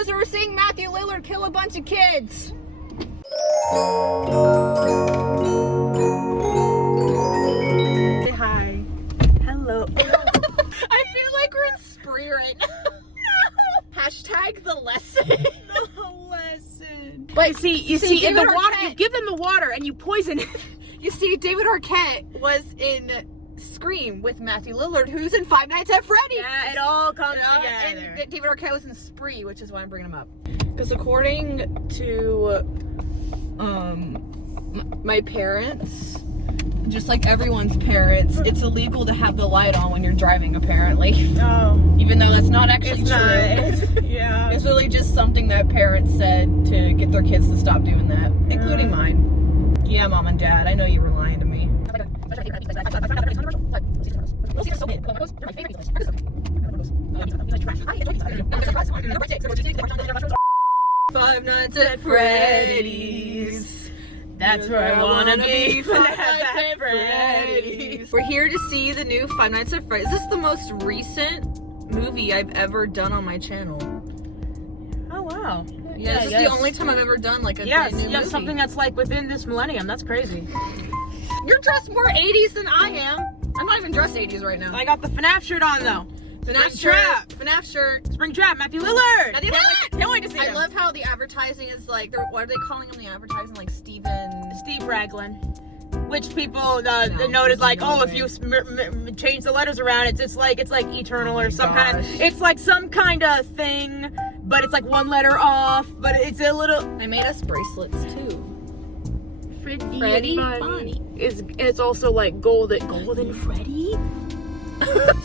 loser. We're seeing Matthew Lillard kill a bunch of kids. Say hi. Hello. I feel like we're in Spree right now. Hashtag the lesson. The lesson. But You see, in the David water, Arquette- you give them the water and you poison it. You see, David Arquette was in Scream with Matthew Lillard, who's in Five Nights at Freddy's. Yeah, it all comes together. And David Arquette was in Spree, which is why I'm bringing him up. Because according to my parents, just like everyone's parents, it's illegal to have the light on when you're driving, apparently. Oh. Even though that's not actually true. Yeah. It's really just something that parents said to get their kids to stop doing that, including mine. Yeah, Mom and Dad, I know you were lying to me. 5 Nights at Freddy's. That's where I wanna be. Five Nights at Freddy's. We're here to see the new Five Nights at Freddy's. This is the most recent movie I've ever done on my channel. Oh wow. Yeah, this is the only time I've ever done like a brand new movie. Something that's like within this millennium. That's crazy. You're dressed more 80s than I am. I'm not even dressed 80s right now. I got the FNAF shirt on though. FNAF shirt. Spring Trap. Matthew Lillard. Matthew Lillard. Can't wait to see him. I love how the advertising is like, what are they calling him? The advertising like Steve Raglan. Which people noted like, oh, if you change the letters around, it's like eternal or some kind of. It's like some kind of thing, but it's like one letter off. But it's a little. I made us bracelets too. Freddy Bonnie. It's also like golden Freddy.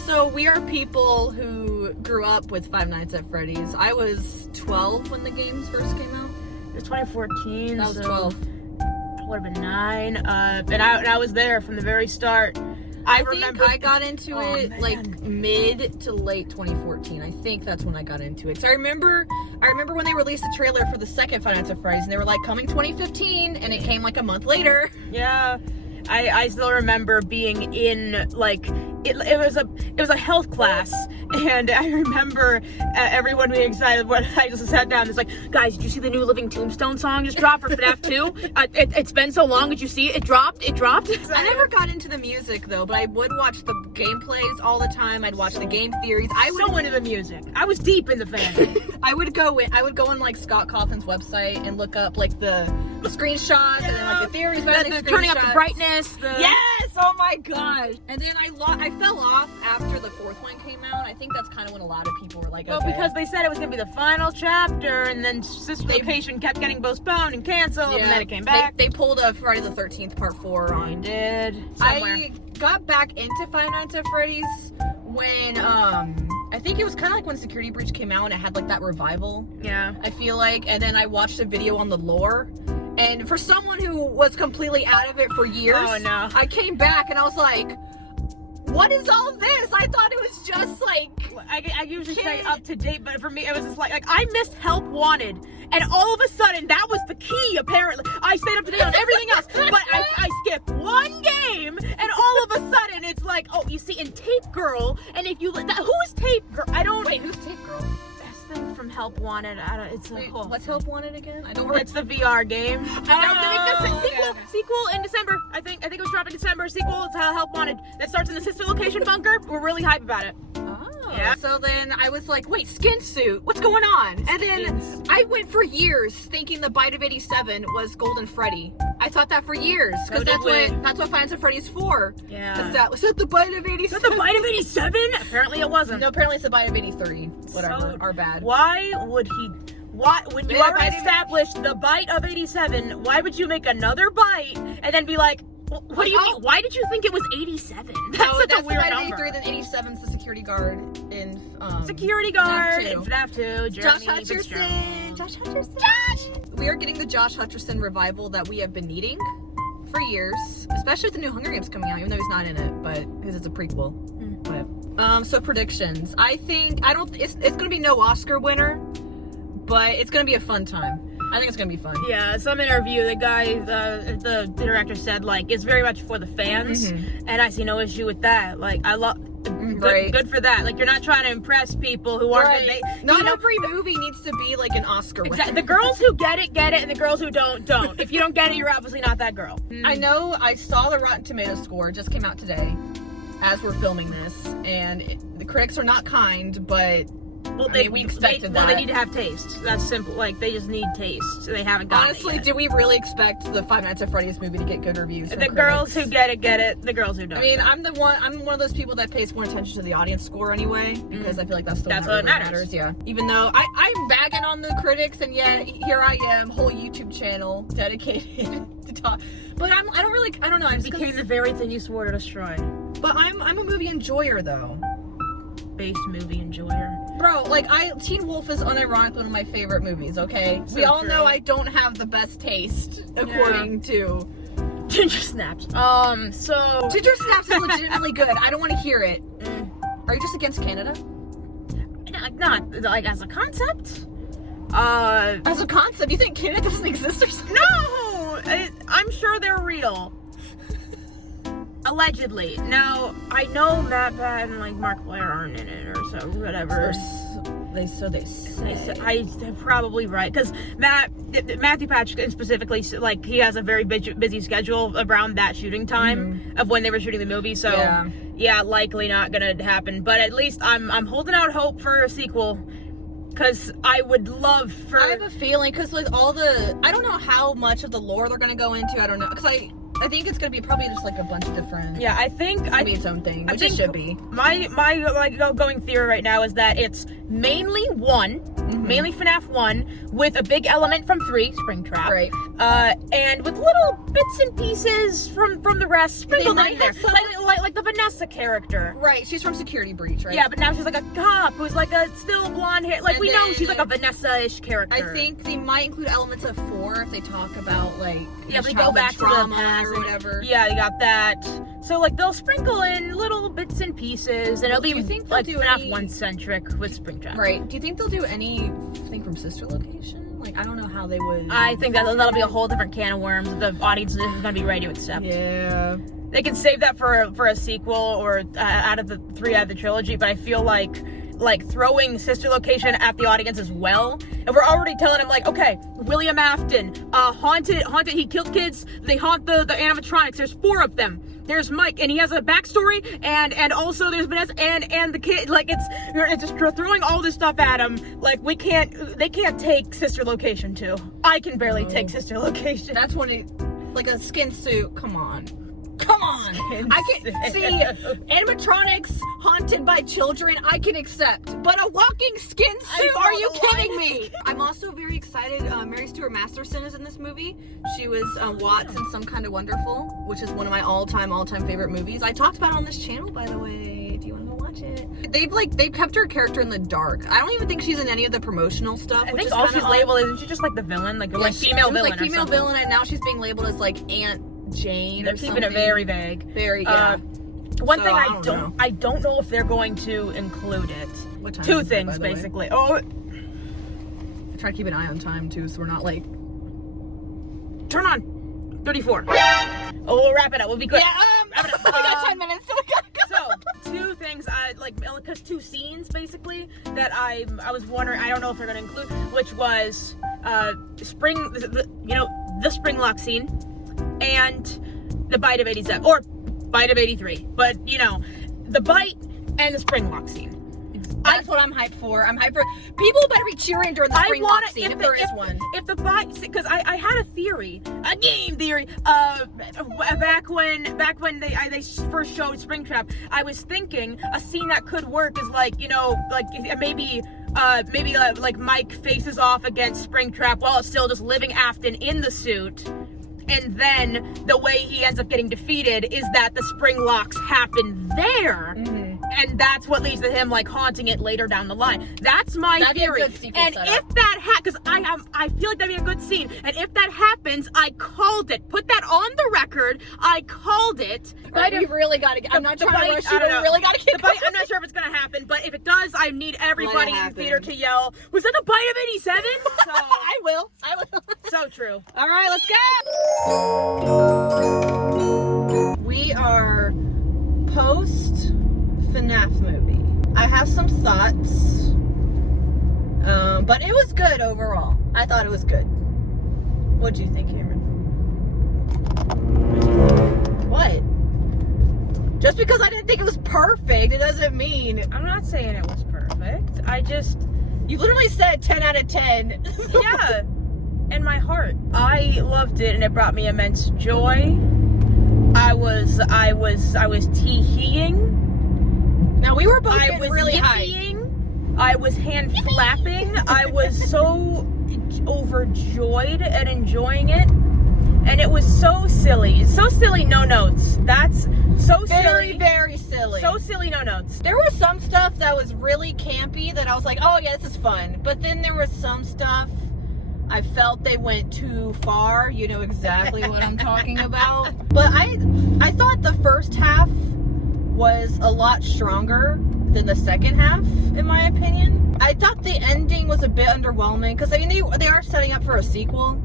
So we are people who grew up with Five Nights at Freddy's. I was 12 when the games first came out. It was 2014. I was 12. I would have been 9. And I was there from the very start. I remember I got into it like mid to late 2014. I think that's when I got into it. So I remember when they released the trailer for the second Five Nights at Freddy's, and they were like coming 2015, and it came like a month later. Yeah, I still remember being in like it was a health class, and I remember everyone being excited when I just sat down. It's like, guys, did you see the new Living Tombstone song just dropped for FNAF 2? It's been so long. Did you see it? It dropped. I never got into the music though, but I would watch the gameplays all the time. I'd watch the game theories. I was so into the music. I was deep in the fandom. I would go on like Scott Cawthon's website and look up like the screenshots and then like the theories about the turning up the brightness. Yes! Oh my gosh! And then I fell off after the fourth one came out. I think that's kind of when a lot of people were like, well, okay. because they said it was going to be the final chapter, and then Sister Location kept getting postponed and canceled, and then it came back. They pulled a Friday the 13th Part 4 on. They did. Somewhere. I got back into Five Nights at Freddy's when, I think it was kind of like when Security Breach came out and it had like that revival. Yeah. I feel like, and then I watched a video on the lore. And for someone who was completely out of it for years, oh, no. I came back and I was like, what is all this? I thought it was just like... I usually say up to date, but for me it was just like I missed Help Wanted, and all of a sudden that was the key apparently. I stayed up to date on everything else, but I skipped one game, and all of a sudden it's like, oh, you see in Tape Girl, and if you... who is Tape Girl? I don't... Wait, who's Tape Girl? Thing from Help Wanted. I don't. It's Wait, whole what's Help Wanted again? I don't. It's the VR game. Oh, sequel in December. I think it was dropped in December. Sequel to Help Wanted that starts in the Sister Location bunker. We're really hype about it. Oh. Yeah. So then I was like, wait, Skin Suit. What's going on? And then I went for years thinking the Bite of 87 was Golden Freddy. I thought that for years because that's what Five Nights at Freddy's for. Yeah. Was that the Bite of 87? Is that the Bite of 87? Apparently it wasn't. No, apparently it's the Bite of 83. Whatever. So, our bad. Why would he? When you already established the Bite of 87, why would you make another bite and then be like, what do you mean? Why did you think it was 87? That's such a weird number. 83, then 87's the security guard in Security Guard in FNAF 2. FNAF 2. Josh Hutcherson. We are getting the Josh Hutcherson revival that we have been needing for years, especially with the new Hunger Games coming out, even though he's not in it, but because it's a prequel. But so predictions. It's gonna be no Oscar winner, but it's gonna be a fun time. I think it's gonna be fun. Yeah, some interview, the guy, the director said, like, it's very much for the fans, and I see no issue with that. Like, I love Right. Good for that. Like, you're not trying to impress people who aren't. Right. Not every movie needs to be like an Oscar winner. Exactly. The girls who get it, and the girls who don't. If you don't get it, you're obviously not that girl. I know. I saw the Rotten Tomatoes score. It just came out today, as we're filming this, and the critics are not kind, but. Well, we expected that. Well, they need to have taste. That's simple. Like, they just need taste. They haven't gotten Honestly, it yet. did we really expect the Five Nights at Freddy's movie to get good reviews? The girls who get it. The girls who don't. I mean, I'm one of those people that pays more attention to the audience score anye, because I feel like that's the one that what really matters. Yeah. Even though I'm bagging on the critics, and yet here I am, whole YouTube channel dedicated to talk. But I don't know. I became the very thing you swore to destroy. But I'm a movie enjoyer though. Based movie enjoyer. Bro, like Teen Wolf is unironically one of my favorite movies, okay? So we all true. know I don't have the best taste, according to Ginger Snaps. So Ginger Snaps is legitimately good. I don't want to hear it. Are you just against Canada? Not like as a concept. As a concept, you think Canada doesn't exist or something? No! I'm sure they're real. Allegedly. Now, I know Matt Pat and like Mark Blair aren't in it or so, whatever. They say. They're probably right, because Matthew Patch specifically, like, he has a very busy schedule around that shooting time of when they were shooting the movie. So yeah, likely not gonna happen. But at least I'm holding out hope for a sequel. Because I would love for... I have a feeling, because like I don't know how much of the lore they're gonna go into. I don't know, because I think it's gonna be probably just like a bunch of different. Yeah, I think it's gonna be its own thing, which it should be. My like going theory right now is that it's mainly mainly FNAF 1, with a big element from 3, Springtrap, right? And with little bits and pieces from the rest sprinkled in there, like the Vanessa character. Right, she's from Security Breach, right? Yeah, but now she's like a cop who's like a still blonde hair. Like, we know she's like a Vanessa-ish character. I think they might include elements of 4 if they talk about like they go back trauma to the past or whatever. Yeah, you got that. So like they'll sprinkle in little bits and pieces, and it'll be like FNAF 1 centric with Springtrap. Right. Do you think they'll do anything from Sister Location? Like, I don't know how they would. I think that'll be a whole different can of worms that the audience is going to be ready to accept. Yeah. They can save that for a sequel or out of the 3 out of the trilogy, but I feel like throwing Sister Location at the audience as well, and we're already telling them like, okay, William Afton, haunted, he killed kids, they haunt the animatronics, there's 4 of them. There's Mike, and he has a backstory, and also there's Vanessa and the kid. Like, it's just throwing all this stuff at him. Like, they can't take Sister Location 2. I can barely take Sister Location. That's when like a skin suit. Come on. I can see animatronics haunted by children. I can accept, but a walking skin suit? Are you kidding me? I'm also very excited. Mary Stuart Masterson is in this movie. She was Watts in Some Kind of Wonderful, which is one of my all-time favorite movies. I talked about it on this channel, by the way. Do you want to go watch it? They've kept her character in the dark. I don't even think she's in any of the promotional stuff. I think all she's labeled, isn't she just like the villain, like female villain? Like female villain, and now she's being labeled as like Aunt Jane. They're keeping it very vague. Very, yeah. One thing I don't know if they're going to include it. What time 2 is it, things by the basically. way? I try to keep an eye on time too, so we're not like. Turn on 34. Oh, we'll wrap it up. We'll be quick. Yeah, we got 10 minutes. So we gotta go. So 2 things because 2 scenes basically that I was wondering. I don't know if they're going to include, which was the spring lock scene. And the bite of 87, or bite of 83, but the bite and the spring lock scene. That's what I'm hyped for. I'm hyped for. People better be cheering during the spring lock scene if there is one. If the bite, because I had a game theory. Back when they first showed Springtrap, I was thinking a scene that could work is maybe Mike faces off against Springtrap while it's still just living Afton in the suit. And then the way he ends up getting defeated is that the spring locks happen there. And that's what leads to him haunting it later down the line. That's my theory. That'd be a good sequel and setup. If that because I feel like that'd be a good scene. And if that happens, I called it. Put that on the record. I called it. But you really gotta get. I'm not trying to rush you, but we really gotta get. The bite, I'm not sure if it's gonna happen, but if it does, I need everybody in the theater to yell, "Was that the bite of 87?" So, I will. So true. All right, let's go. We are post FNAF movie. I have some thoughts, but it was good overall. I thought it was good. What do you think, Cameron? What? Just because I didn't think it was perfect, it doesn't mean... I'm not saying it was perfect. You literally said 10 out of 10. Yeah. In my heart. I loved it and it brought me immense joy. I was tee-heeing. Now we were both I getting was really high. I was hand flapping. I was so overjoyed and enjoying it. And it was so silly. So silly, no notes. That's so Very, silly. very silly. So silly, no notes. There was some stuff that was really campy that I was like, oh yeah, this is fun. But then there was some stuff I felt they went too far. You know exactly what I'm talking about. But I thought the first half was a lot stronger than the second half, in my opinion. I thought the ending was a bit underwhelming because I mean they are setting up for a sequel.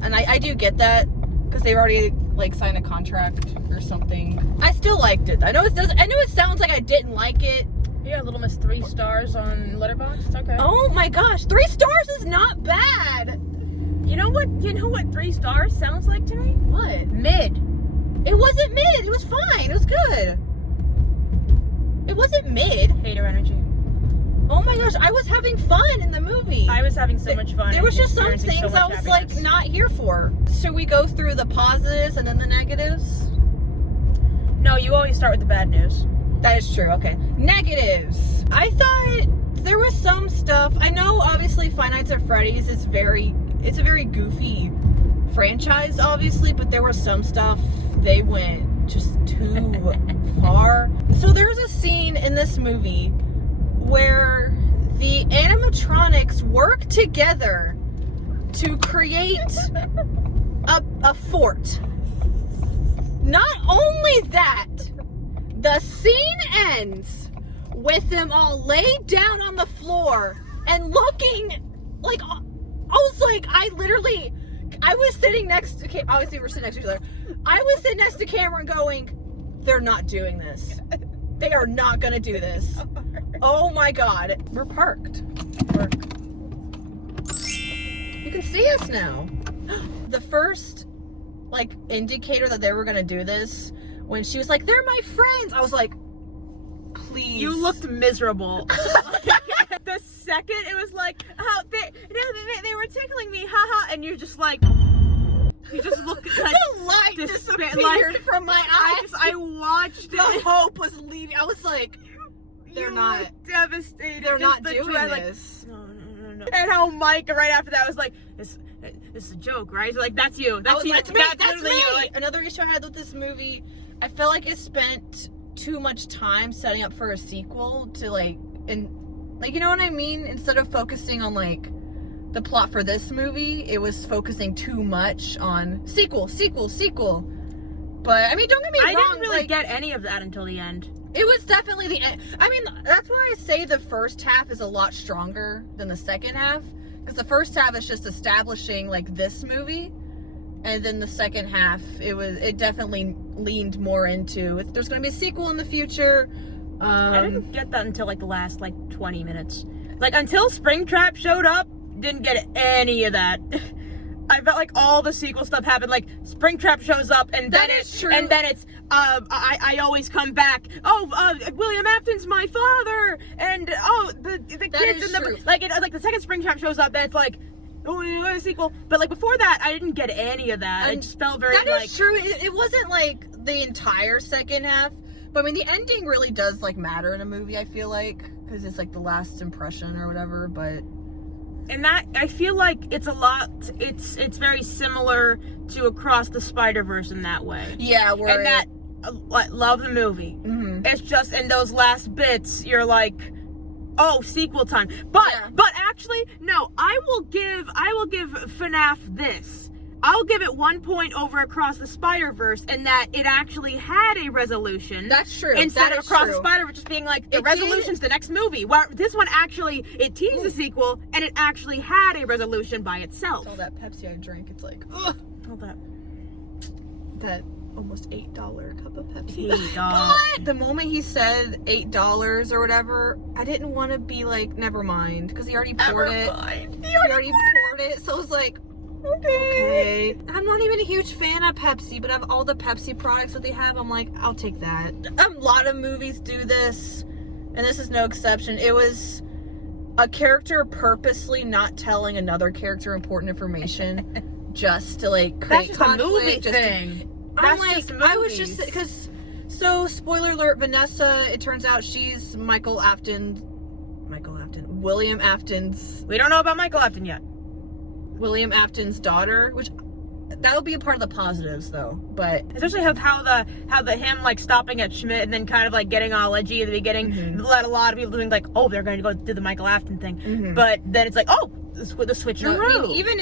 And I do get that because they already like signed a contract or something. I still liked it. I know it sounds like I didn't like it. Yeah, Little Miss 3 stars on Letterboxd. It's okay. Oh my gosh, 3 stars is not bad. You know what 3 stars sounds like to me? What? Mid. It wasn't mid. It was fine. It was good. It wasn't mid. Hater energy. Oh my gosh, I was having fun in the movie. I was having so much fun. There was just some experiencing things so I much was happiness. like not here for. Should we go through the positives and then the negatives? No, you always start with the bad news. That is true. Okay. Negatives. I thought there was some stuff. I know obviously Five Nights at Freddy's is it's a very goofy franchise, obviously, but there was some stuff they went just too far. So there's a scene in this movie where the animatronics work together to create a fort. Not only that, the scene ends with them all laid down on the floor and looking like, I was sitting next to, okay, obviously we're sitting next to each other. I was sitting next to Kamron going, they're not doing this. They are not gonna do this. Oh my god. We're parked. You can see us now. The first, like, indicator that they were gonna do this, when she was like, they're my friends, I was like, please. You looked miserable. The second it was like, oh, they were tickling me, haha, and you're just like, you just look like the light disappeared from my eyes. I watched the hope was leaving. I was like, they're not devastated. They're not doing like, this. No. And how Mike right after that was like, this is a joke, right? So like, that's you. That's you. Like, that's literally me. you. Like, another issue I had with this movie, I felt like it spent too much time setting up for a sequel to like, and like, you know what I mean? Instead of focusing on like the plot for this movie, it was focusing too much on sequel. But I mean, don't get me wrong. I didn't really get any of that until the end. It was definitely the end. I mean, that's why I say the first half is a lot stronger than the second half. Because the first half is just establishing like this movie. And then the second half, it definitely leaned more into, there's going to be a sequel in the future. I didn't get that until like the last like 20 minutes. Like until Springtrap showed up, didn't get any of that. I felt like all the sequel stuff happened. Like Springtrap shows up, and then it's true. And then it's I always come back. Oh, William Afton's my father, and the kids in the like the second Springtrap shows up, then it's like, oh, a sequel. But like before that, I didn't get any of that. It just felt very like. That is true. It wasn't like the entire second half. But I mean, the ending really does like matter in a movie, I feel like, because it's like the last impression or whatever. But and that, I feel like it's a lot. It's very similar to Across the Spider-Verse in that way. Yeah, and that love the movie. Mm-hmm. It's just in those last bits, you're like, oh, sequel time. But actually, no. I will give FNAF this. I'll give it 1 point over Across the Spider-Verse in that it actually had a resolution. That's true. Instead of Across the Spider-Verse just being like, the resolution's the next movie. Where this one actually, it teased a sequel, and it actually had a resolution by itself. All that Pepsi I drink, it's like, ugh. All that. That almost $8 cup of Pepsi. $8. But the moment he said $8 or whatever, I didn't want to be like, never mind, because he already poured it. He already poured it, so I was like, okay. I'm not even a huge fan of Pepsi, but of all the Pepsi products that they have, I'm like, I'll take that. A lot of movies do this, and this is no exception. It was a character purposely not telling another character important information just to like create That's just conflict. a movie thing. I'm like, I was just, because, so spoiler alert, Vanessa, it turns out she's William Afton's. We don't know about Michael Afton yet. William Afton's daughter, which that'll be a part of the positives though, but especially how the him like stopping at Schmidt and then kind of like getting all edgy at the beginning let a lot of people think like, oh, they're going to go do the Michael Afton thing, but then it's like, oh, the switcheroo. I mean, even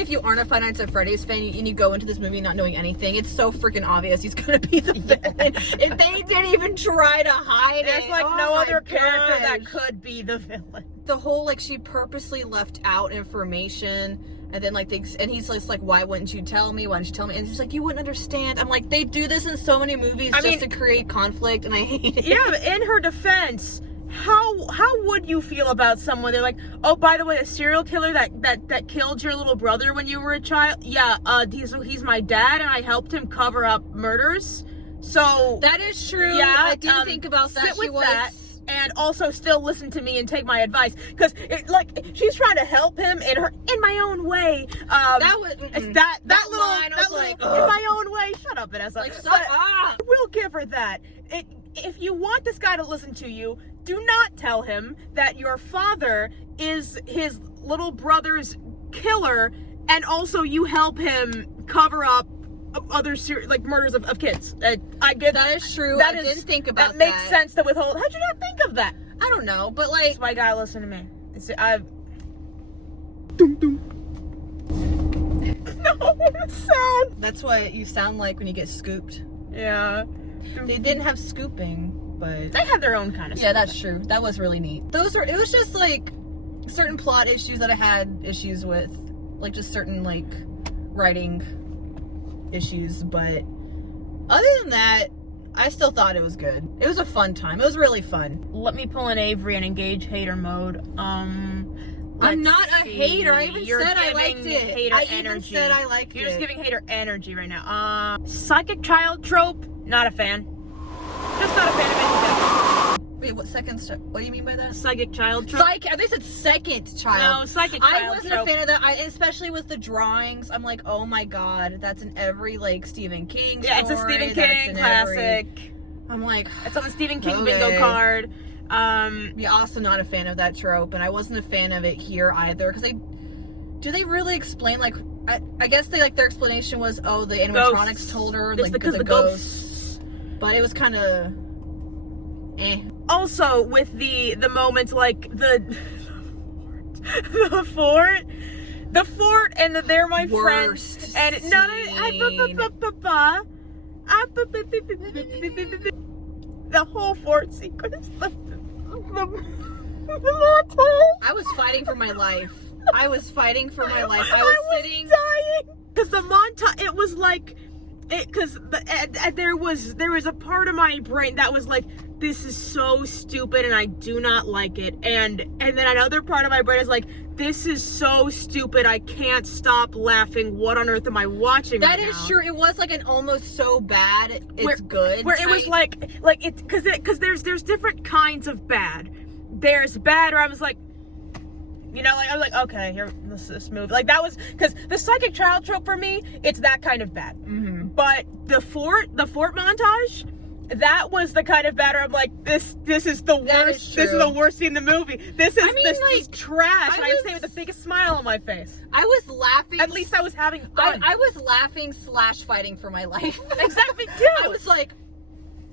if you aren't a Five Nights at Freddy's fan and you go into this movie not knowing anything, it's so freaking obvious he's gonna be the villain. And they didn't even try to hide it. There's like no other character that could be the villain. The whole like she purposely left out information, and then like he's just like, why wouldn't you tell me? Why didn't you tell me? And she's like, you wouldn't understand. I'm like, they do this in so many movies to create conflict, and I hate it. Yeah, but in her defense, how would you feel about someone? They're like, oh, by the way, a serial killer that killed your little brother when you were a child. Yeah, he's my dad, and I helped him cover up murders. So that is true. Yeah, I didn't think about that. Sit with that, and also still listen to me and take my advice, because she's trying to help him in my own way. That was that little line. I was like, in my own way. Shut up, Vanessa. Like, stop. I will give her that. If you want this guy to listen to you, do not tell him that your father is his little brother's killer, and also you help him cover up other murders of kids. I get that is true. I didn't think about that. That makes sense to withhold. How'd you not think of that? I don't know, but like, that's why you gotta listen to me. No sound. That's what you sound like when you get scooped. Yeah. They didn't have scooping, but they have their own kind of. Yeah, that's true. That was really neat. It was just like certain plot issues that I had issues with, like just certain like writing issues, but other than that, I still thought it was good. It was a fun time. It was really fun. Let me pull an Avery and engage hater mode. I'm not a hater. I even said I liked it. I even said I liked it. You're just giving hater energy right now. Psychic child trope, not a fan. Just not a fan of anything. Wait, what do you mean by that? Psychic child trope? They said second child. No, psychic child I wasn't a fan of that. Especially with the drawings. I'm like, oh my god, that's in every like Stephen King story. Yeah, it's a Stephen King classic. I'm like, it's on the Stephen King bingo card. Yeah, also not a fan of that trope, and I wasn't a fan of it here either, because they really explain, like, I guess their explanation was, oh, the animatronics ghosts. told her, it's like, because the ghosts. But it was kind of Also, with the moments like the fort, and they're my friends, and none of the whole fort sequence, the montage. I was fighting for my life. I was fighting for my life. I was sitting dying because the montage. It was like because there was a part of my brain that was like, this is so stupid and I do not like it, and then another part of my brain is like, this is so stupid, I can't stop laughing. What on earth am I watching? That is true. It was like an almost so bad it's good. Where it was like it because there's different kinds of bad. There's bad where I was like, I was like, okay, here, this movie. Like, that was, because the psychic child trope for me, it's that kind of bad. Mm-hmm. But the fort montage, that was the kind of bad where I'm like, this is the worst. This is the worst scene in the movie. This is trash. And I say with the biggest smile on my face. I was laughing. At least I was having fun. I was laughing / fighting for my life. Exactly, too. I was like,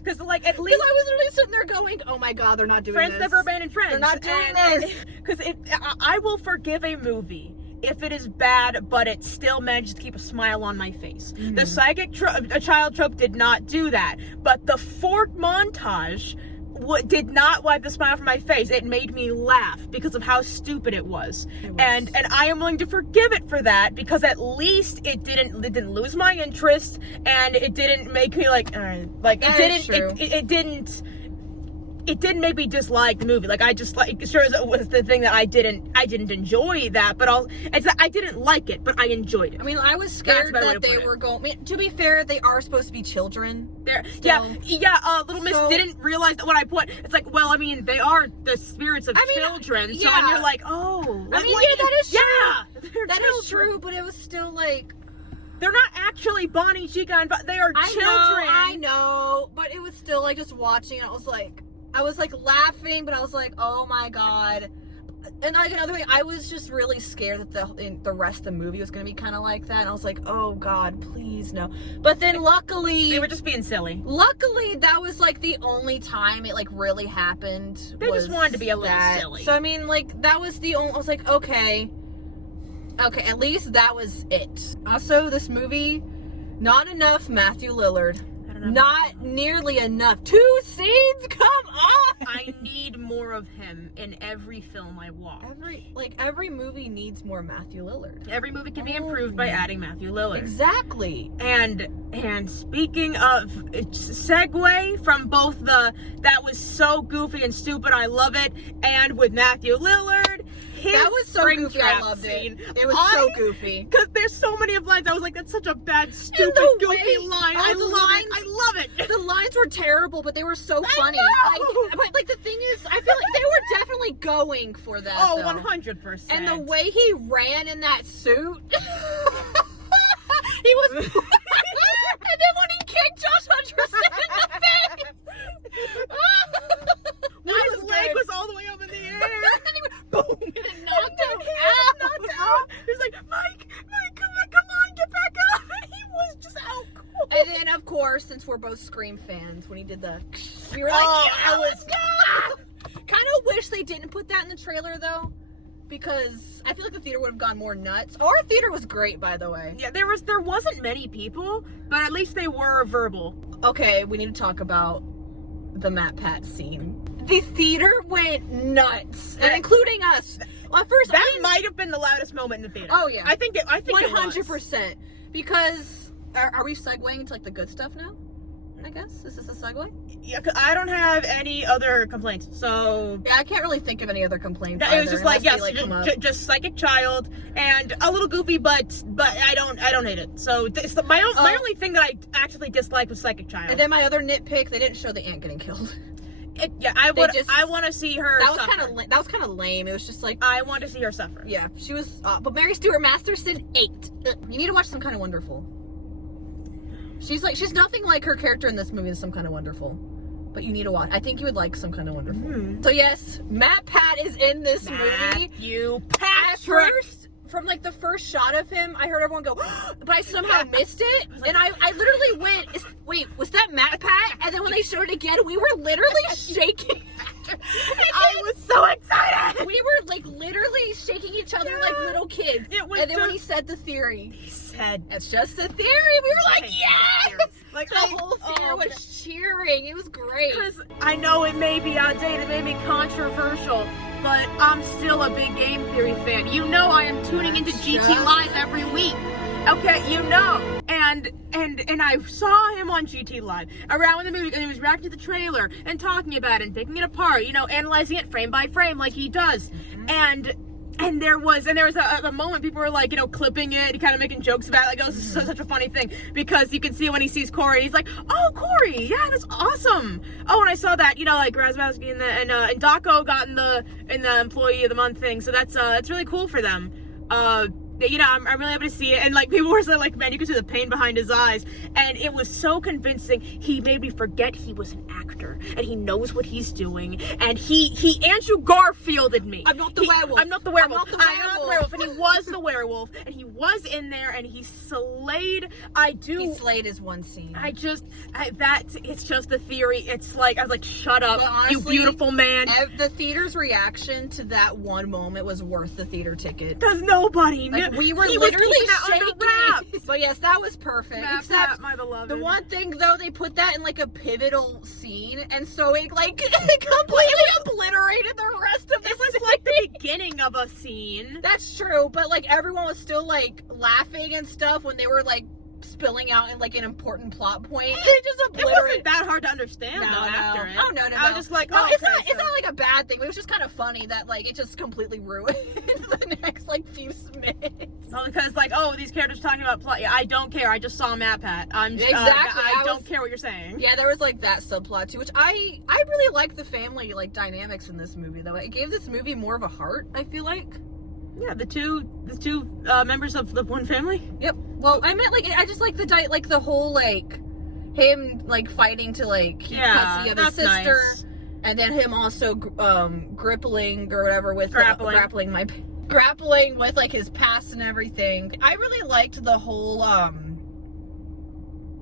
because like at least I was literally sitting there going, oh my god, they're not doing friends this. Never abandon friends. They're not doing this. Because I will forgive a movie if it is bad, but it still manages to keep a smile on my face. Mm-hmm. The psychic child trope did not do that, but the fort montage did not wipe the smile from my face. It made me laugh because of how stupid it was. And I am willing to forgive it for that, because at least it didn't lose my interest, and it didn't make me like it didn't make me dislike the movie. Like, I just, like, sure, it was the thing that I didn't enjoy that, but I didn't like it, but I enjoyed it. I mean, I was scared that they were going, I mean, to be fair, they are supposed to be children. Little Miss didn't realize that when I put, it's like, well, I mean, they are the spirits of children, so you're like, oh. I mean, yeah, that is true. Yeah, that is true, but it was still like, they're not actually Bonnie, Chica, and they are children. I know, but it was still like, just watching it, I was like laughing, but I was like, oh my god. And like another thing, I was just really scared that the rest of the movie was going to be kind of like that. And I was like, oh god, please no. But then luckily, they were just being silly. Luckily, that was like the only time it like really happened. They just wanted to be a little silly. So I mean, like, that was the only, I was like, okay, at least that was it. Also, this movie, not enough Matthew Lillard. Not nearly enough. 2 scenes? Come on! I need more of him in every film I watch. Every movie needs more Matthew Lillard. Every movie can be improved by adding Matthew Lillard. Exactly. And speaking of segue from both that was so goofy and stupid, I love it, and with Matthew Lillard, that was so goofy, I loved it. It was so goofy. Because there's so many of lines, I was like, that's such a bad, stupid, goofy line. I love it. The lines were terrible, but they were so funny. But the thing is, I feel like they were definitely going for that. Oh, 100%. And the way he ran in that suit, he was. And then when he kicked Josh Hutcherson in the face, when his leg was all the way up in the air, and then he went boom, and it knocked him out. He was like, Mike, come on, get back up. And he was just out cold. And then, of course, since we're both Scream fans, when he did we were like, yeah, let's go. Kind of wish they didn't put that in the trailer, though, because I feel like the theater would have gone more nuts. Our theater was great, by the way. Yeah, there wasn't many people, but at least they were verbal. Okay, we need to talk about the Matt Pat scene. The theater went nuts, and including us. Well, at first, that might have been the loudest moment in the theater. Oh yeah, I think 100%. Because are we segueing to like the good stuff now? I guess is this a segue? Yeah, I don't have any other complaints, so yeah, I can't really think of any other complaints. It was just like, yes, just psychic child and a little goofy, but I don't hate it. So my only thing that I actually disliked was psychic child. And then my other nitpick, they didn't show the aunt getting killed. I want to see her. That was kind of lame. It was just like, I want to see her suffer. Yeah, she was. But Mary Stuart Masterson ate. You need to watch Some Kind of Wonderful. She's nothing like her character in this movie is Some Kind of Wonderful. But you need to watch. I think you would like Some Kind of Wonderful. Mm-hmm. So yes, Matt Pat is in this movie. You Pat. At first, from like the first shot of him, I heard everyone go, but I somehow missed it. And I literally went, wait, was that Matt Pat? And then when they showed it again, we were literally shaking. I was so excited. We were like literally shaking each other like little kids. And then when he said the theory, it's just a theory. We were like, yes! Like the whole theater was cheering. It was great. Because I know it may be outdated, it may be controversial, but I'm still a big game theory fan. You know I am tuning into GT Live every week. Okay, you know. And I saw him on GT Live around the movie, and he was reacting to the trailer and talking about it and picking it apart, analyzing it frame by frame like he does. Mm-hmm. And there was a moment people were like, clipping it, kind of making jokes about it, like, oh, this is such a funny thing, because you can see when he sees Corey, he's like, oh, Corey, yeah, that's awesome. Oh, and I saw that, like Razowski and Daco got in the Employee of the Month thing, so that's really cool for them. I'm really happy to see it, and like people were like, man, you could see the pain behind his eyes, and it was so convincing. He made me forget he was an actor, and he knows what he's doing, and he Andrew Garfielded me. I'm not the werewolf. I'm not the werewolf. werewolf, and he was the werewolf, and he was in there, and he slayed. He slayed his one scene. It's just a theory. It's like, I was like, shut up, honestly, you beautiful man. The theater's reaction to that one moment was worth the theater ticket. Because nobody knew. Like, we were he literally was that shaking. under wraps. But yes, that was perfect. Except my beloved. the one thing though, they put that in like a pivotal scene, and so it like completely obliterated the rest of the It was scene. like the beginning of a scene. That's true, but like everyone was still like laughing and stuff when they were like spilling out in like an important plot point. It just It obliterated. wasn't that hard to understand though after it. Oh no. I was just like, no, oh, it's okay, not like a bad thing. It was just kind of funny that like it just completely ruined the next like few minutes. Well, because like, oh, these characters are talking about plot. Yeah, I don't care. I just saw Map Hat. I'm just, Exactly. I don't care what you're saying. Yeah, there was like that subplot too, which I really like the family like dynamics in this movie though. It gave this movie more of a heart, I feel like. Yeah, the two members of the one family. Yep. Well, I meant like I just like the whole like him like fighting to like keep custody of his sister, nice. and then him also grappling or whatever with grappling with like his past and everything. I really liked the whole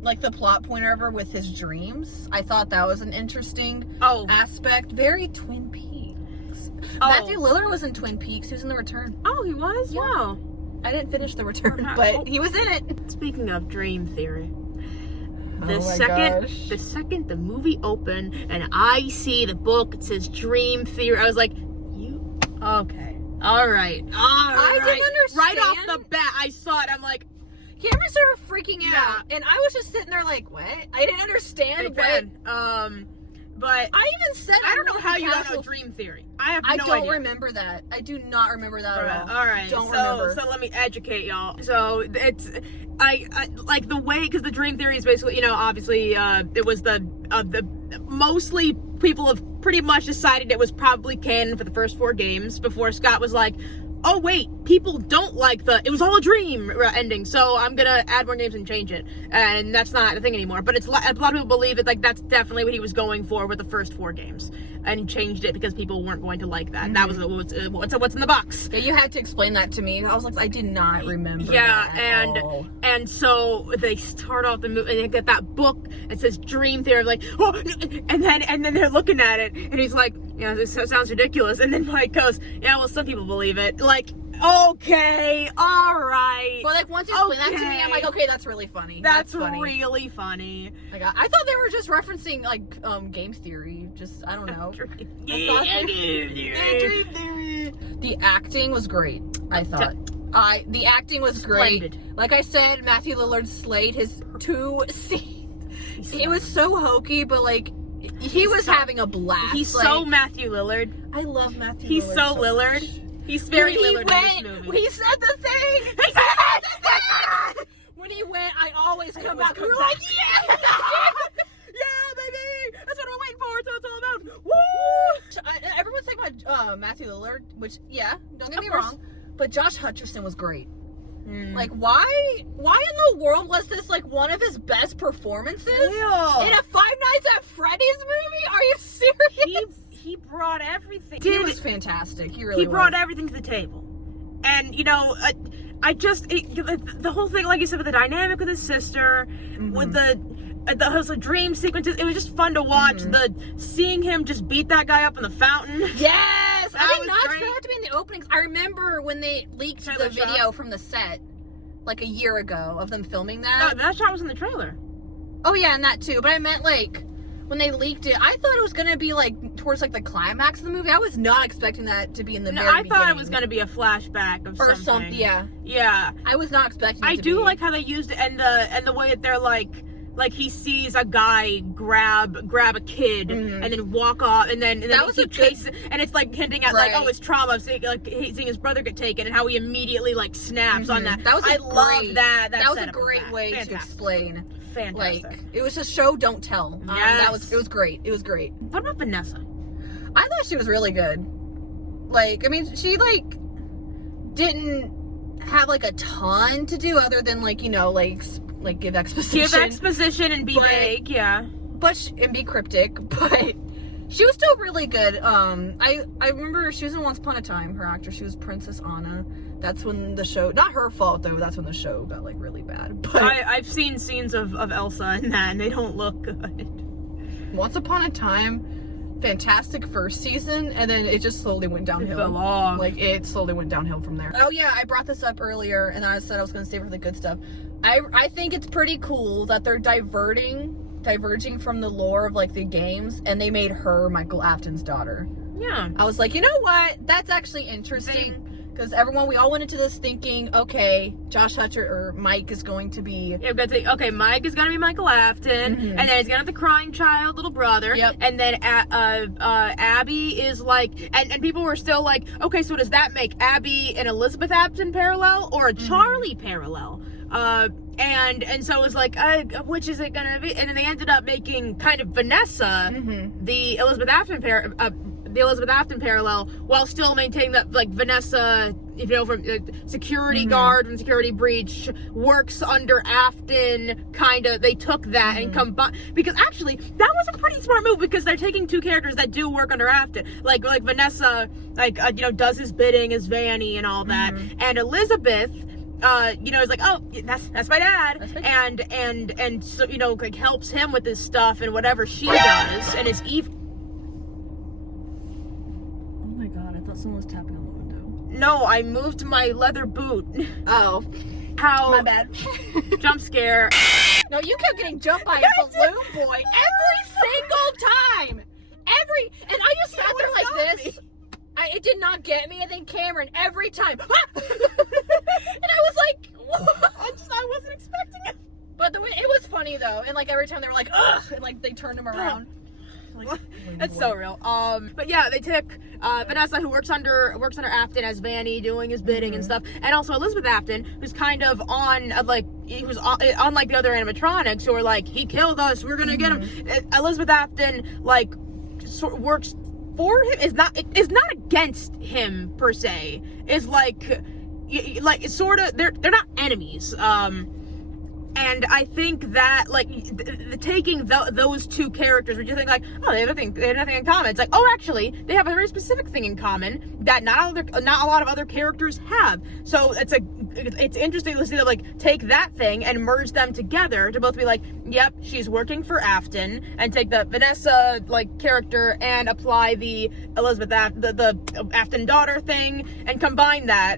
like the plot point or whatever with his dreams. I thought that was an interesting aspect. Very Twin Peaks. Matthew Lillard was in Twin Peaks. He was in The Return. Oh, he was? Yeah. Wow. I didn't finish The Return, but he was in it. Speaking of dream theory, the gosh. second the movie opened and I see the book, it says dream theory, I was like, okay. All right. I didn't understand. Right off the bat, I saw it. I'm like, Cameron started freaking out, and I was just sitting there like, what? I didn't understand what. But I even said I don't know how you don't know dream theory. I don't remember that. I do not remember that at all. All right. Don't remember. So let me educate y'all. So it's I like the way, because the dream theory is basically, you know, obviously it was the mostly people have pretty much decided it was probably canon for the first 4 games before Scott was like, oh wait, people don't like it was all a dream ending, so I'm gonna add more names and change it, and that's not a thing anymore. But a lot of people believe it, like that's definitely what he was going for with the first 4 games, and he changed it because people weren't going to like that. That was what's in the box. Yeah, you had to explain that to me. I was like, I did not remember. Yeah, that at all. and so they start off the movie and they get that book. It says dream theory, like, oh, and then they're looking at it, and he's like, yeah, this sounds ridiculous. And then Mike goes, yeah, well, some people believe it. Like, okay, all right. But like once you explain that to me, I'm like, okay, that's really funny. That's funny. really funny. Like I thought they were just referencing like games theory. Just I don't know. Dream theory. The acting was great. I thought. The acting was Splendid. great. Like I said, Matthew Lillard slayed his 2 scenes. He was so hokey, but like he was having a blast. He's like, so Matthew Lillard. I love Matthew. He's Lillard so Lillard. Much. He's very Lillard in this movie. He said the thing. He said the thing. When he went, I always come back. We were like, yeah, yeah, baby. That's what I'm waiting for. That's what it's all about. Woo! Everyone's talking about Matthew Lillard, which don't get me wrong, but Josh Hutcherson was great. Like, why in the world was this like one of his best performances in a Five Nights at Freddy's movie? Are you serious? He brought everything. He was fantastic. He really brought everything to the table. And, you know, the whole thing, like you said, with the dynamic with his sister, with the dream sequences, it was just fun to watch. Seeing him just beat that guy up in the fountain. Yes! I did not expect that to be in the openings. I remember when they leaked the video from the set, like a year ago, of them filming that. No, that shot was in the trailer. Oh, yeah, and that too. But I meant, like, when they leaked it, I thought it was going to be, like, towards, like, the climax of the movie. I was not expecting that to be in the very beginning. I thought it was going to be a flashback of something. Or something, yeah. Yeah. I was not expecting it to be. I do like how they used it, and the way that they're, like he sees a guy grab a kid and then walk off, and then he chases, and it's like hinting at like, oh, it's trauma, seeing his brother get taken, and how he immediately like snaps on that. That was love that. That was a great way to explain. Fantastic. Like it was just show don't tell. Yes. It was great. It was great. What about Vanessa? I thought she was really good. Like, I mean, she like didn't have like a ton to do other than like, you know, like give exposition. Give exposition and be vague, yeah. And be cryptic, but She was still really good. I remember she was in Once Upon a Time, her actor. She was Princess Anna. That's when the show, not her fault though, that's when the show got like really bad. But I've seen scenes of Elsa in that and they don't look good. Once Upon a Time, fantastic first season, and then it just slowly went downhill. It fell off. Like, it slowly went downhill from there. Oh yeah, I brought this up earlier, and I said I was going to save it for the good stuff. I think it's pretty cool that they're diverging from the lore of, like, the games, and they made her Michael Afton's daughter. Yeah. I was like, you know what? That's actually interesting. Because we all went into this thinking, okay, Josh Hutcher, or Mike is going to be... Yeah, okay, Mike is gonna be Michael Afton, and then he's gonna have the crying child, little brother, and then Abby is like, and people were still like, okay, so does that make Abby an Elizabeth Afton parallel, or a Charlie parallel? And so it was like, which is it gonna be? And then they ended up making kind of Vanessa the Elizabeth Afton parallel, while still maintaining that, like, Vanessa, if you know, from security guard from Security Breach, works under Afton, kind of. They took that and combined, because actually that was a pretty smart move, because they're taking two characters that do work under Afton, like Vanessa, like does his bidding as Vanny and all that, and Elizabeth, is like, oh, that's my dad, and so, like, helps him with his stuff and whatever she does, and is evil. Oh my god, I thought someone was tapping on the window. No, I moved my leather boot. Oh. How? My bad. Jump scare. No, you kept getting jumped by a balloon boy every single time. And I just sat there like this. It did not get me, and then Kamron every time. And I was like, what? I wasn't expecting it. But it was funny though, and like every time they were like, ugh, and like they turned him around. Like, that's so real. But yeah, they took Vanessa, who works under Afton as Vanny, doing his bidding and stuff, and also Elizabeth Afton, who's kind of on who's unlike the other animatronics who are like, he killed us, we're gonna get him. Elizabeth Afton, like, works for him, is not against him per se. Is like it's sort of, they're not enemies. And I think that, like, taking those two characters, where you think, like, oh, they have nothing in common. It's like, oh, actually, they have a very specific thing in common that not a lot of other characters have. So it's interesting to see that, like, take that thing and merge them together to both be like, yep, she's working for Afton, and take the Vanessa, like, character and apply the the Afton daughter thing and combine that.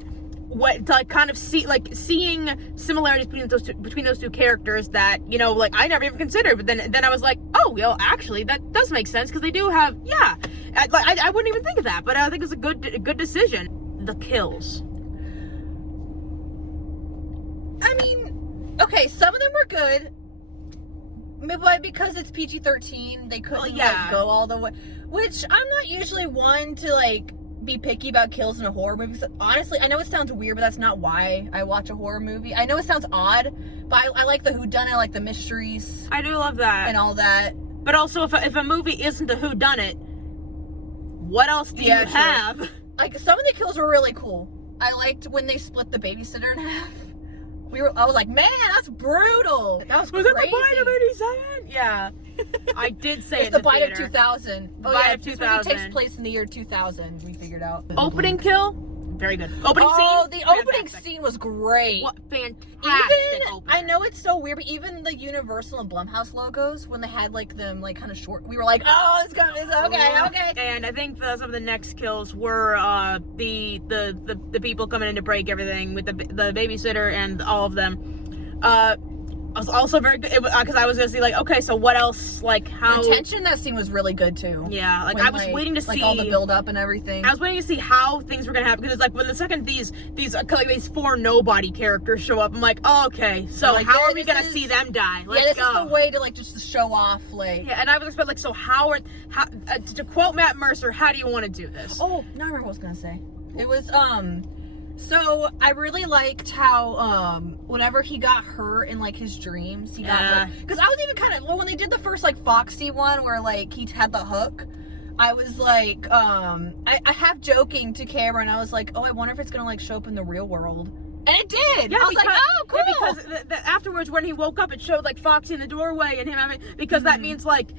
What to, like, kind of seeing similarities between those two characters that, like, I never even considered, but then I was like, oh, actually that does make sense, because they do have, I wouldn't even think of that, but I think it's a good decision. The kills, I mean, okay, some of them were good, but because it's PG-13, they couldn't go all the way, which I'm not usually one to, like, be picky about kills in a horror movie. So honestly, I know it sounds weird, but that's not why I watch a horror movie. I know it sounds odd, but I like the whodunit, I like the mysteries. I do love that. And all that. But also, if a movie isn't a whodunit, what else do you have? Like, some of the kills were really cool. I liked when they split the babysitter in half. I was like, man, that's brutal. That was crazy. Was that the Bite of 87? Yeah. I did say it's the Bite of 2000. Oh, yeah, this movie takes place in the year 2000, we figured out. Opening kill? Very good. Opening scene? Oh, the opening scene was great. What fantastic opening. I know it's so weird, but even the Universal and Blumhouse logos, when they had, like, them, like, kind of short, we were like, oh, it's okay. And I think some of the next kills were the people coming in to break everything with the babysitter and all of them. I was also very good, because I was gonna see, like, okay, so what else, like, how... The tension in that scene was really good, too. Yeah, like, I was waiting to see... Like, all the build-up and everything. I was waiting to see how things were gonna happen, because it's like, when the second these four nobody characters show up, I'm like, oh, okay, so, like, how are we gonna see them die? Let's go. Is the way to, like, just to show off, like... Yeah, and I was expecting, like, so how to quote Matt Mercer, how do you want to do this? Oh, now I remember what I was gonna say. It was, so I really liked how whenever he got her in, like, his dreams, he got her, because I was even kind of, when they did the first, like, Foxy one where, like, he had the hook, I was like, I half joking to Kamron, I was like, oh, I wonder if it's gonna, like, show up in the real world. And And it did. Yeah, I was like, oh, cool. Yeah, because afterwards when he woke up, it showed like Foxy in the doorway and him having, because that means like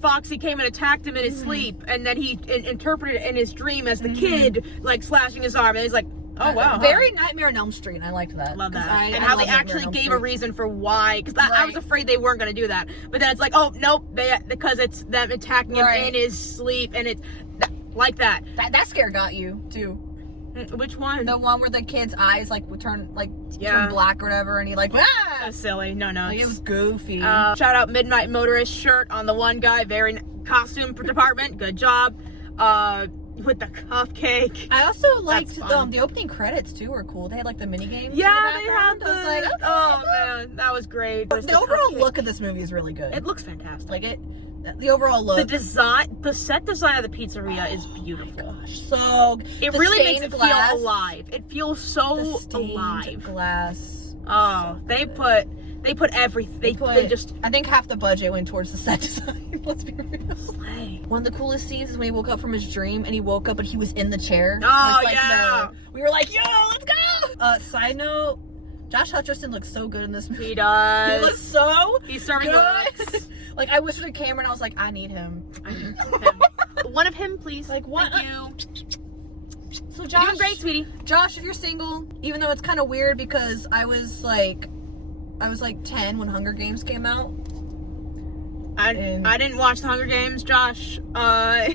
Foxy came and attacked him in his sleep, and then he interpreted it in his dream as the kid like slashing his arm, and he's like, oh wow, very Nightmare on Elm Street. And I liked that. Love that. And how they actually gave a reason for why, because I was afraid they weren't going to do that, but then it's like, oh nope, because it's them attacking him in his sleep, and it's like that. That scare got you too. Which one? The one where the kid's eyes like would turn black or whatever, and he like, ah! So silly. No, like, it was goofy. Shout out Midnight Motorist shirt on the one guy. Very costume department. Good job. With the cupcake. I also liked the opening credits too. Were cool. They had like the mini games. Yeah, they had the. I was like, okay, oh man, that was great. The overall look of this movie is really good. It looks fantastic. Like the overall look. The set design of the pizzeria is beautiful. Oh my gosh, so it really makes it feel alive. It feels so alive. Glass. Oh, they put everything. I think half the budget went towards the set design. Let's be real. One of the coolest scenes is when he woke up from his dream and he woke up and he was in the chair. Oh yeah. We were like, yo, let's go. Side note, Josh Hutcherson looks so good in this movie. He does. He looks so He's serving good. Like, I whispered to Kamron, I was like, I need him. One of him, please. Like, what? Thank you. So, Josh. You're doing great, sweetie. Josh, if you're single, even though it's kind of weird because I was like 10 when Hunger Games came out. I didn't watch the Hunger Games, Josh. I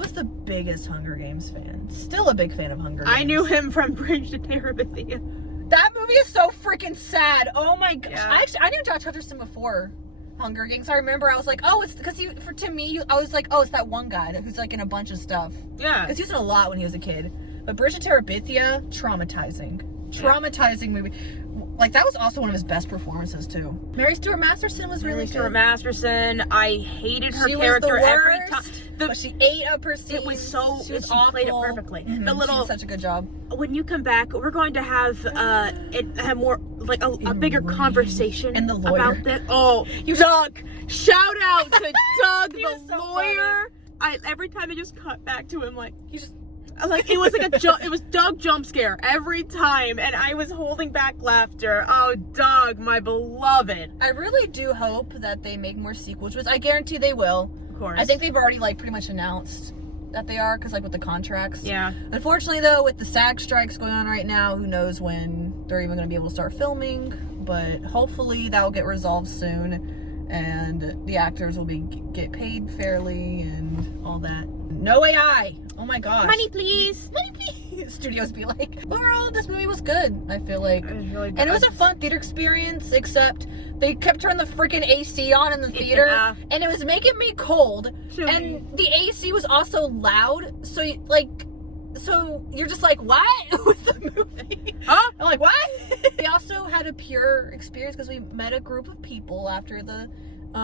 was the biggest Hunger Games fan. Still a big fan of Hunger Games. I knew him from Bridge to Terabithia. That movie is so freaking sad. Oh my gosh. Yeah. I knew Josh Hutcherson before Hunger Games. I remember I was like, oh, it's because I was like, oh, it's that one guy who's like in a bunch of stuff. Yeah. Because he was in a lot when he was a kid. But Bridge to Terabithia, traumatizing. Traumatizing movie. Like, that was also one of his best performances too. Mary Stuart Masterson was really good. Stuart Masterson, I hated her she character was the every worst, time. But she ate up her scenes. It was so. She played it perfectly. Mm-hmm. The little. She did such a good job. When you come back, we're going to have more like a bigger conversation and the lawyer about that. Oh, Doug! Shout out to Doug, the so lawyer. Every time I just cut back to him, like he just. Like, it was like it was Doug jump scare every time, and I was holding back laughter. Oh, Doug, my beloved. I really do hope that they make more sequels, which I guarantee they will. Of course. I think they've already, like, pretty much announced that they are, because, like, with the contracts. Yeah. Unfortunately, though, with the SAG strikes going on right now, who knows when they're even going to be able to start filming, but hopefully that will get resolved soon, and the actors will get paid fairly and all that. No AI! Oh my gosh. Money, please. Money, please. Studios be like, overall, this movie was good, I feel like. It was really good. And it was a fun theater experience, except they kept turning the freaking AC on in the theater, and it was making me cold. And the AC was also loud, so, you're just like, what? With the movie? Huh? I'm like, what? We also had a pure experience because we met a group of people after the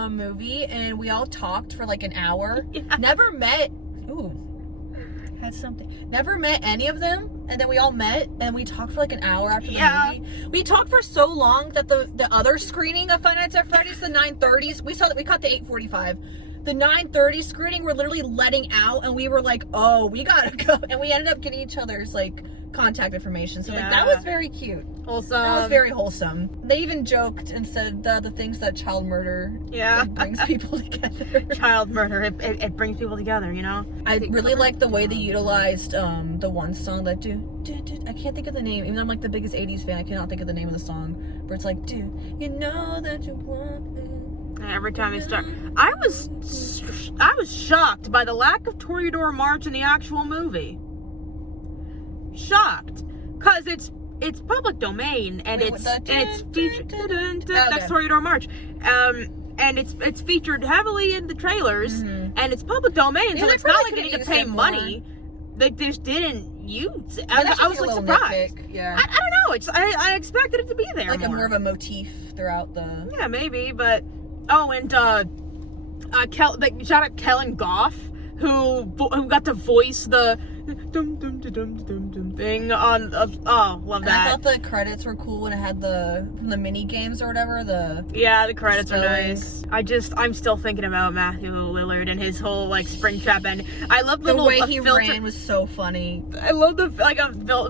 movie, and we all talked for like an hour. Yeah. Never met any of them, and then we all met and we talked for like an hour after the movie. We talked for so long that the other screening of Five Nights at Freddy's, the 9:30s, we caught the 8:45. The 9:30 screening, we're literally letting out, and we were like, oh, we gotta go, and we ended up getting each other's like contact information, so like that was very cute. Wholesome. That was very wholesome. They even joked and said the things that child murder brings people together. Child murder, it brings people together, you know? I really like the way they utilized the one song that I can't think of the name, even though I'm like the biggest 80s fan, I cannot think of the name of the song, where it's like, dude, you know that you want me. Every time he starts, I was shocked by the lack of Toreador March in the actual movie. Shocked, cause it's public domain and it's featured. That's Toreador March, and it's featured heavily in the trailers, and it's public domain, so it's not like they need to pay money. They just didn't use it. I was like surprised. Nitpick. Yeah, I don't know. I expected it to be there, like more of a motif throughout the. Yeah, maybe, but and shout out Kellen Goff, who got to voice the dum dum dum dum dum dum being on. Love And that. I thought the credits were cool when it had the mini games or whatever. The credits are spelling. nice. I'm still thinking about Matthew Lillard and his whole like Springtrap, and I love The way he filter. ran was so funny. I love the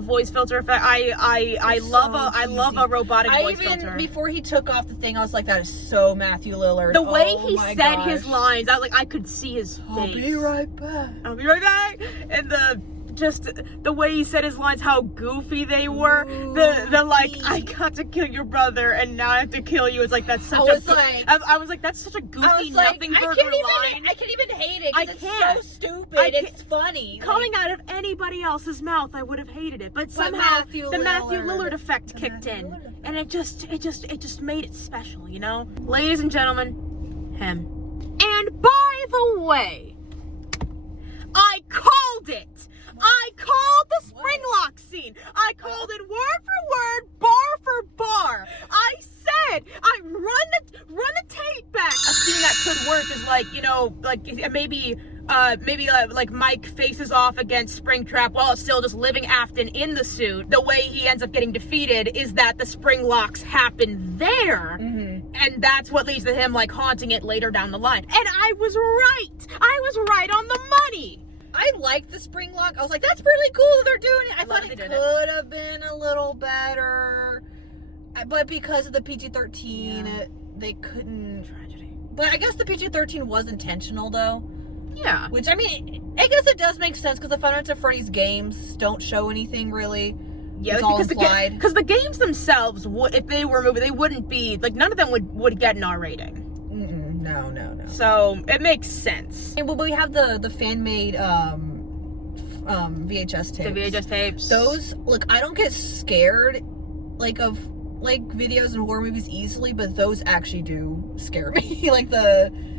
voice filter effect. I love a robotic voice filter. Before he took off the thing, I was like, that is so Matthew Lillard. The way he my said gosh. his lines, I could see his face. I'll be right back. I'll be right back. And the way he said his lines, how goofy they were. The like, I got to kill your brother and now I have to kill you. It's like, that's such I was like, that's such a goofy nothing burger line. I can't even hate it because can't. it's so stupid. It's funny. Coming out of anybody else's mouth, I would have hated it. But somehow the Matthew Lillard effect kicked in. And it just made it special, you know? Ladies and gentlemen, him. And by the way, I called it. I called the Springlock scene. I called it word for word, bar for bar. I said, I run the tape back. A scene that could work is like, you know, like maybe like Mike faces off against Springtrap while it's still just living Afton in the suit. The way he ends up getting defeated is that the Springlocks happen there. And that's what leads to him like haunting it later down the line. And I was right. I was right on the money. I liked the Springlock. I was like, that's really cool that they're doing it. I thought it could have been a little better. But because of the PG-13, they couldn't. Tragedy. But I guess the PG-13 was intentional, though. Yeah. Which, I mean, I guess it does make sense because the Five Nights at Freddy's games don't show anything, really. Yeah, it's all implied. Because the games themselves, if they were a movie, they wouldn't be, like, none of them would get an R rating. No. So it makes sense. Well, we have the fan-made VHS tapes. The VHS tapes. Those, look, I don't get scared of videos and horror movies easily, but those actually do scare me.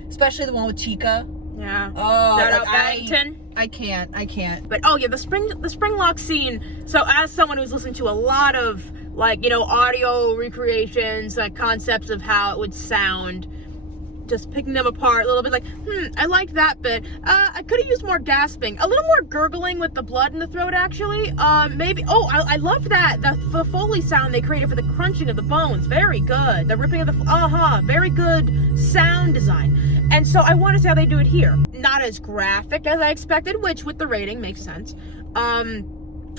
Especially the one with Chica. Yeah. Oh, Shout out Barrington. I can't. But the Springlock scene. So as someone who's listened to a lot of audio recreations, like concepts of how it would sound, just picking them apart a little bit, I like that bit. I could have used more gasping, a little more gurgling with the blood in the throat, actually. Maybe, I loved that, the Foley sound they created for the crunching of the bones, very good. The ripping of the, very good sound design. And so I want to see how they do it here. Not as graphic as I expected, which with the rating makes sense.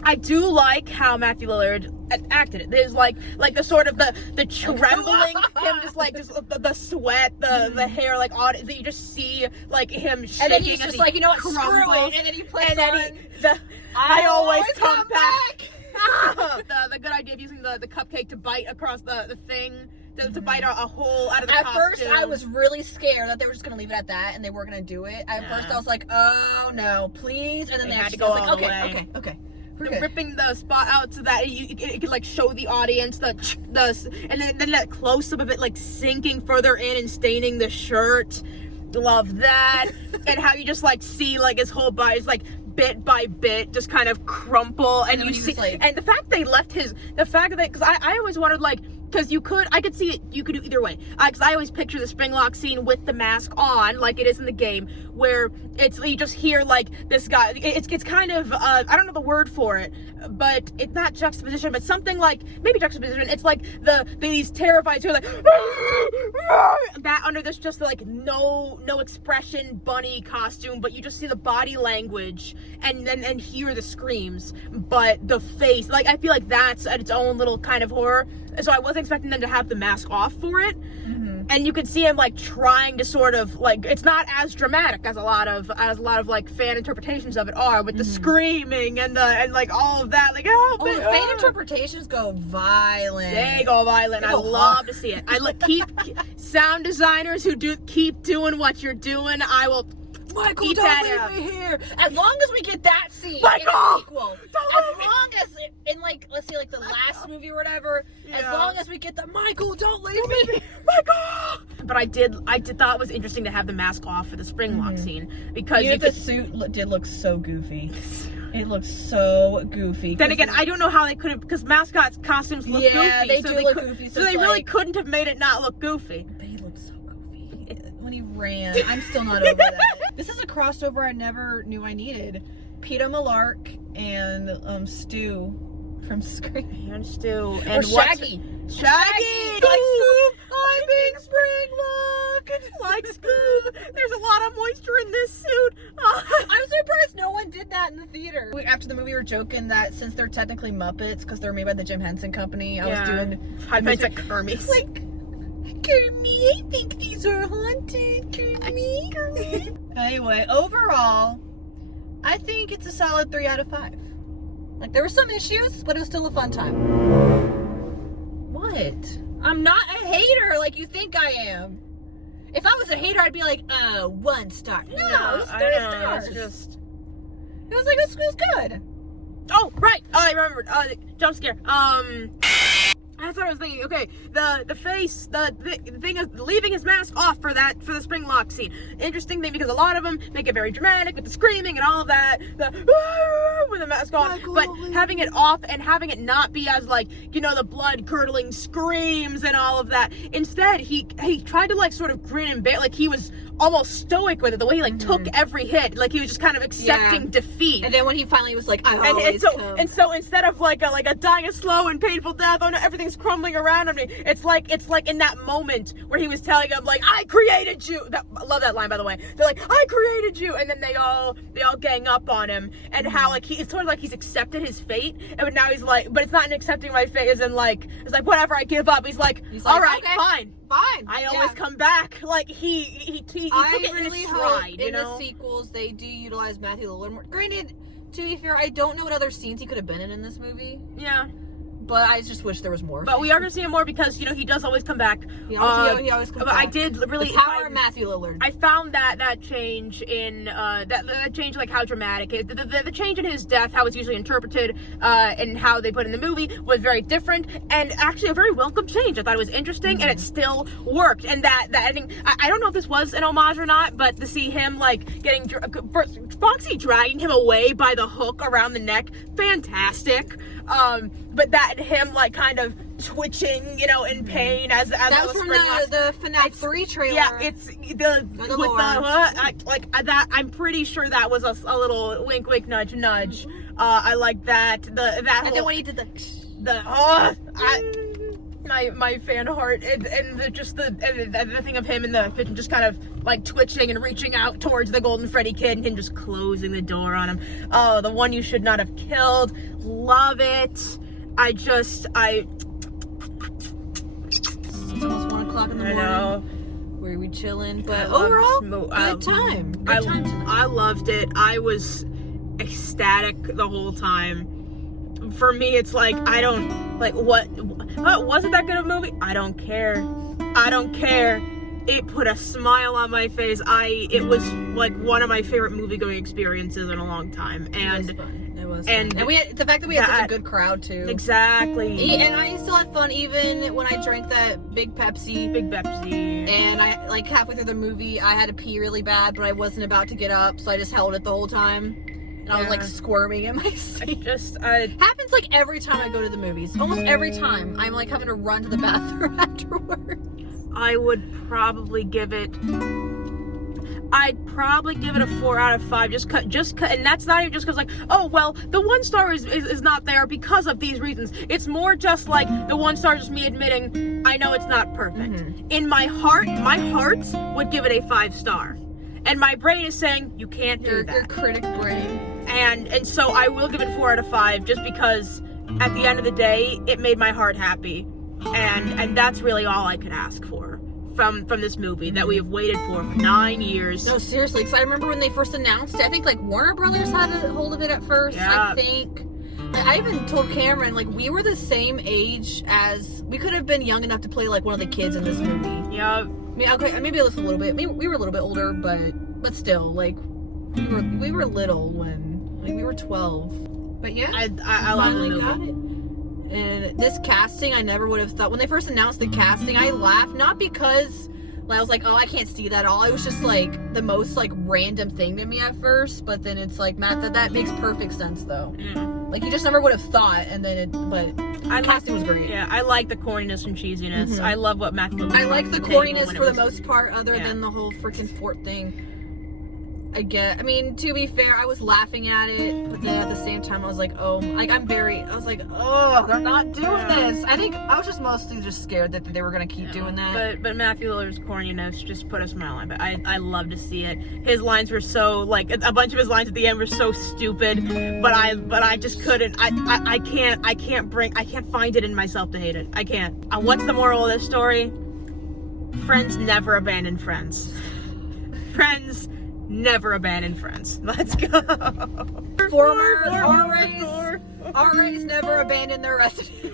I do like how Matthew Lillard acted it. There's like the sort of the trembling, him just the sweat, the hair, that you just see him shaking. And then he's just like, you know what, screw it. And then he plays I always come back. the good idea of using the cupcake to bite across the thing. To bite a hole out of the costume. At first, I was really scared that they were just going to leave it at that and they weren't going to do it. At first, I was like, oh, no, please. And then they had to go all the way. Okay. Ripping the spot out so that it could show the audience and then that close up of it sinking further in and staining the shirt. Love that. And how you just see his whole body is bit by bit just kind of crumple, and you see and the fact they left because I always wondered because I could see it, you could do either way. Because I always picture the Springlock scene with the mask on, like it is in the game, where you just hear this guy. It's kind of I don't know the word for it, but it's not juxtaposition, but something maybe juxtaposition. It's these terrified who are that under this just no expression bunny costume, but you just see the body language and hear the screams, but the face. I feel that's its own little kind of horror. So I wasn't expecting them to have the mask off for it. Mm-hmm. And you could see him trying to sort of it's not as dramatic as a lot of fan interpretations of it are, with the screaming and all of that. The fan interpretations go violent. They go violent. I love to see it. Keep sound designers who keep doing what you're doing. I will. Michael, don't leave me here. As long as we get that scene Michael, in a sequel, as long as in let's say the last movie or whatever, as long as we get the Michael, don't leave me, Michael. But I thought it was interesting to have the mask off for the Springlock scene because the suit did look so goofy. It looks so goofy. Then again, I don't know how they could have, because mascots costumes look goofy. Yeah, they do look goofy. So they really couldn't have made it not look goofy. But he looked so goofy when he ran. I'm still not over that. This is a crossover I never knew I needed. Peter Malark and Stu from Scream. And Stu. Or Shaggy. Shaggy! Like Scoob! I'm being spring-locked! Like Scoob! There's a lot of moisture in this suit! I'm surprised no one did that in the theater. After the movie, we were joking that since they're technically Muppets, because they're made by the Jim Henson Company, I was doing... I meant like Kermit. Like, Kermit, I think these are haunted, Kermit. Anyway, overall, I think it's a solid 3 out of 5. Like, there were some issues, but it was still a fun time. What? I'm not a hater like you think I am. If I was a hater, I'd be like, 1 star. No, it was 3 stars. It's just... It was like, it was good. Oh, right! I remembered. Jump scare. That's what I was thinking. Okay, the face, the thing is leaving his mask off for the spring lock scene. Interesting thing because a lot of them make it very dramatic with the screaming and all of that. With the mask on, but having it off and having it not be as like, you know, the blood curdling screams and all of that. Instead, he tried to like sort of grin and bear, like he was almost stoic with it. The way he like took every hit, like he was just kind of accepting defeat. And then when he finally was like, and so instead of like a dying a slow and painful death, oh no, everything's crumbling around me. It's like in that moment where he was telling him like, I created you. I love that line, by the way. They're like, I created you, and then they all gang up on him, and how like it's sort of like he's accepted his fate, and now he's like, but it's not an accepting my fate, as in like it's like whatever, I give up. He's like all right, okay, fine. I always come back. Like he took it in his stride, you know? In the sequels, they do utilize Matthew Lillard more. Granted, to be fair, I don't know what other scenes he could have been in this movie. Yeah. But I just wish there was more. But we are going to see him more because, you know, he does always come back. He always comes back. But I did really... The power of Matthew Lillard. I found that change in... that change, like, how dramatic... The change in his death, how it's usually interpreted, and how they put in the movie was very different. And actually a very welcome change. I thought it was interesting, and it still worked. And that I think... I don't know if this was an homage or not, but to see him, like, getting... Foxy dragging him away by the hook around the neck, fantastic. But that him like kind of twitching, you know, in pain as that was from the FNAF 3 trailer. Yeah, it's that. I'm pretty sure that was a little wink, wink, nudge, nudge. I like that. And then when he did my fan heart and the thing of him in the kitchen just kind of like twitching and reaching out towards the Golden Freddy kid and him just closing the door on him. Oh, the one you should not have killed. Love it. It's almost 1 o'clock in the morning. I know. Were we chilling? But overall, good time. I loved it. I was ecstatic the whole time. For me, it's like, I don't, like, what wasn't that good of a movie? I don't care. It put a smile on my face. It was, like, one of my favorite movie-going experiences in a long time. And it was fun. And we had, the fact that we had such a good crowd, too. Exactly. And I still had fun, even when I drank that Big Pepsi. And I, like, halfway through the movie, I had to pee really bad, but I wasn't about to get up, so I just held it the whole time. And I was like squirming in my seat. Happens like every time I go to the movies. Almost every time. I'm like having to run to the bathroom afterwards. I'd probably give it a 4 out of 5. And that's not even just because like, oh well, the 1 star is not there because of these reasons. It's more just like the 1 star is just me admitting I know it's not perfect. In my heart would give it a 5 star. And my brain is saying, you can't do that. Your critic brain. And so I will give it 4 out of 5 just because at the end of the day, it made my heart happy. And that's really all I could ask for from this movie that we have waited for 9 years. No, seriously, because I remember when they first announced it, I think like Warner Brothers had a hold of it at first, I think. I even told Kamron, like, we were the same age as, we could have been young enough to play like one of the kids in this movie. Yeah. I mean, okay, maybe a little bit. Maybe we were a little bit older, but still, like, we were little when, like, we were 12. But yeah, I finally got it. And this casting, I never would have thought. When they first announced the casting, I laughed, not because I was like, oh, I can't see that at all. It was just like the most like random thing to me at first. But then it's like, Matt, that makes perfect sense though. Like you just never would have thought. And then the casting was great. Yeah, I like the corniness and cheesiness. I love what Matthew. I like the corniness for the most part, other than the whole freaking fort thing. I mean, to be fair, I was laughing at it, but then at the same time, I was like, oh, like, I was like, oh, they're not doing this. I think I was just mostly just scared that they were going to keep doing that. But Matthew Lillard's corny notes just put a smile on it. I love to see it. His lines were so, like, a bunch of his lines at the end were so stupid, but I just couldn't, I can't find it in myself to hate it. I can't. What's the moral of this story? Friends never abandon friends. Friends never abandon friends. Let's go. Former RAs never abandon their recipes.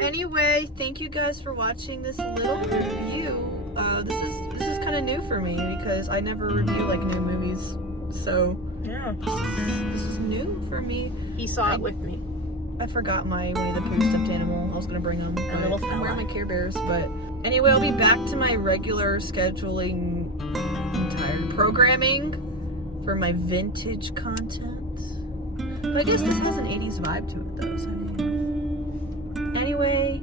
Anyway, thank you guys for watching this little review. This is kind of new for me because I never review like new movies. So yeah, this is new for me. He saw it with me. I forgot my Winnie the Pooh stuffed animal. I was gonna bring them. A little fella. Where are my Care Bears? But anyway, I'll be back to my regular scheduling. I'm tired. Programming for my vintage content. But I guess this has an 80s vibe to it, though. So anyway,